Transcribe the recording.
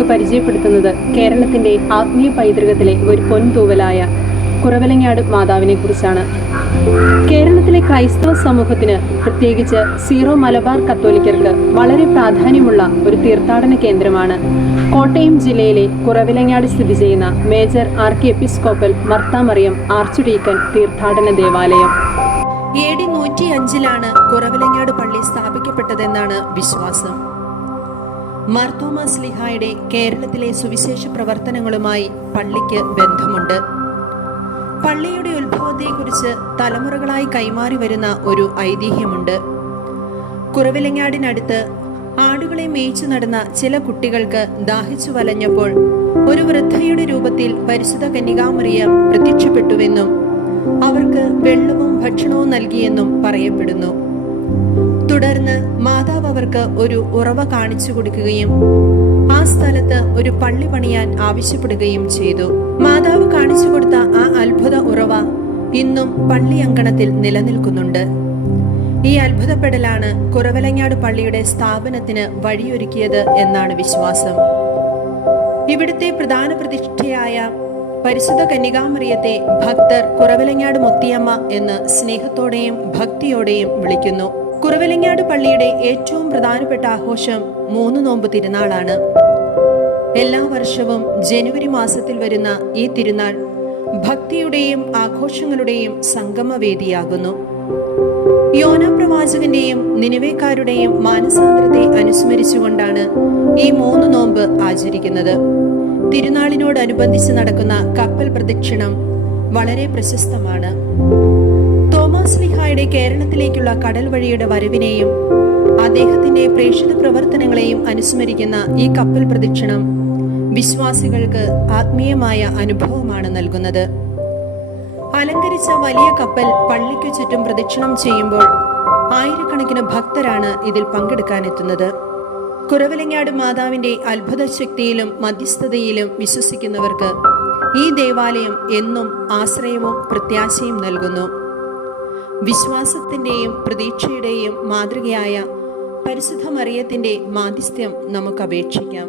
നമുക്ക് പരിചയപ്പെടുത്തുന്നത് കേരളത്തിൻ്റെ ആത്മീയ പൈതൃകത്തിലെ ഒരു പൊൻതൂവലായ കുറവിലങ്ങാട് മാതാവിനെ കുറിച്ചാണ്. കേരളത്തിലെ ക്രൈസ്തവ സമൂഹത്തിന്, പ്രത്യേകിച്ച് സീറോ മലബാർ കത്തോലിക്കർക്ക് വളരെ പ്രാധാന്യമുള്ള ഒരു തീർത്ഥാടന കേന്ദ്രമാണ് കോട്ടയം ജില്ലയിലെ കുറവിലങ്ങാട് സ്ഥിതി ചെയ്യുന്ന major archiepiscopal Marth Mariam archdeacon തീർത്ഥാടന ദേവാലയം. AD 105 കുറവിലങ്ങാട് പള്ളി സ്ഥാപിക്കപ്പെട്ടതെന്നാണ് വിശ്വാസം. മാർത്തോമാ ശ്ലീഹായുടെ കേരളത്തിലെ സുവിശേഷ പ്രവർത്തനങ്ങളുമായി പള്ളിക്ക് ബന്ധമുണ്ട്. പള്ളിയുടെ ഉത്ഭവത്തെക്കുറിച്ച് തലമുറകളായി കൈമാറി വരുന്ന ഒരു ഐതിഹ്യമുണ്ട്. കുറവിലങ്ങാടിനടുത്ത് ആടുകളെ മേയിച്ചു നടന്ന ചില കുട്ടികൾക്ക് ദാഹിച്ചു വലഞ്ഞപ്പോൾ ഒരു വൃദ്ധയുടെ രൂപത്തിൽ പരിശുദ്ധ കന്യകാമറിയം പ്രത്യക്ഷപ്പെട്ടുവെന്നും അവർക്ക് വെള്ളവും ഭക്ഷണവും നൽകിയെന്നും പറയപ്പെടുന്നു. തുടർന്ന് മാതാവ് അവർക്ക് ഒരു ഉറവ കാണിച്ചു കൊടുക്കുകയും ആ സ്ഥലത്ത് ഒരു പള്ളി പണിയാൻ ആവശ്യപ്പെടുകയും ചെയ്തു. മാതാവ് കാണിച്ചു കൊടുത്ത ആ അത്ഭുത ഉറവ ഇന്നും പള്ളി അങ്കണത്തിൽ നിലനിൽക്കുന്നുണ്ട്. ഈ അത്ഭുതപ്പെടലാണ് കുറവിലങ്ങാട് പള്ളിയുടെ സ്ഥാപനത്തിന് വഴിയൊരുക്കിയത് എന്നാണ് വിശ്വാസം. ഇവിടുത്തെ പ്രധാന പ്രതിഷ്ഠയായ പരിശുദ്ധ കന്യകാമറിയത്തെ ഭക്തർ കുറവിലങ്ങാട് മുത്തിയമ്മ എന്ന് സ്നേഹത്തോടെയും ഭക്തിയോടെയും വിളിക്കുന്നു. കുറവിലങ്ങാട് പള്ളിയുടെ ഏറ്റവും പ്രധാനപ്പെട്ട ആഘോഷം 3 നോമ്പ് തിരുനാളാണ്. എല്ലാ വർഷവും ജനുവരി മാസത്തിൽ വരുന്ന ഈ തിരുനാൾ ഭക്തിയുടെയും ആഘോഷങ്ങളുടെയും സംഗമവേദിയാകുന്നു. യോനാ പ്രവാചകന്റെയും നിനിവേക്കാരുടെയും മാനസാന്തരത്തെ അനുസ്മരിച്ചുകൊണ്ടാണ് ഈ 3 നോമ്പ് ആചരിക്കുന്നത്. തിരുനാളിനോടനുബന്ധിച്ച് നടക്കുന്ന കപ്പൽ പ്രദക്ഷിണം വളരെ പ്രശസ്തമാണ്. തോമാസ് ശ്ലീഹായുടെ കേരളത്തിലേക്കുള്ള കടൽ വഴിയുടെ വരവിനെയും അദ്ദേഹത്തിന്റെ പ്രേക്ഷിത പ്രവർത്തനങ്ങളെയും അനുസ്മരിക്കുന്ന ഈ കപ്പൽ പ്രദക്ഷിണം വിശ്വാസികൾക്ക് ആത്മീയമായ അനുഭവമാണ് നൽകുന്നത്. അലങ്കരിച്ച വലിയ കപ്പൽ പള്ളിക്കു ചുറ്റും പ്രദക്ഷിണം ചെയ്യുമ്പോൾ ആയിരക്കണക്കിന് ഭക്തരാണ് ഇതിൽ പങ്കെടുക്കാനെത്തുന്നത്. കുറവിലങ്ങാട് മാതാവിന്റെ അത്ഭുത ശക്തിയിലും മധ്യസ്ഥതയിലും വിശ്വസിക്കുന്നവർക്ക് ഈ ദേവാലയം എന്നും ആശ്രയവും പ്രത്യാശയും നൽകുന്നു. വിശ്വാസത്തിന്റെയും പ്രതീക്ഷയുടെയും മാതൃകയായ പരിശുദ്ധ മറിയത്തിന്റെ മാധ്യസ്ഥ്യം നമുക്ക് അപേക്ഷിക്കാം.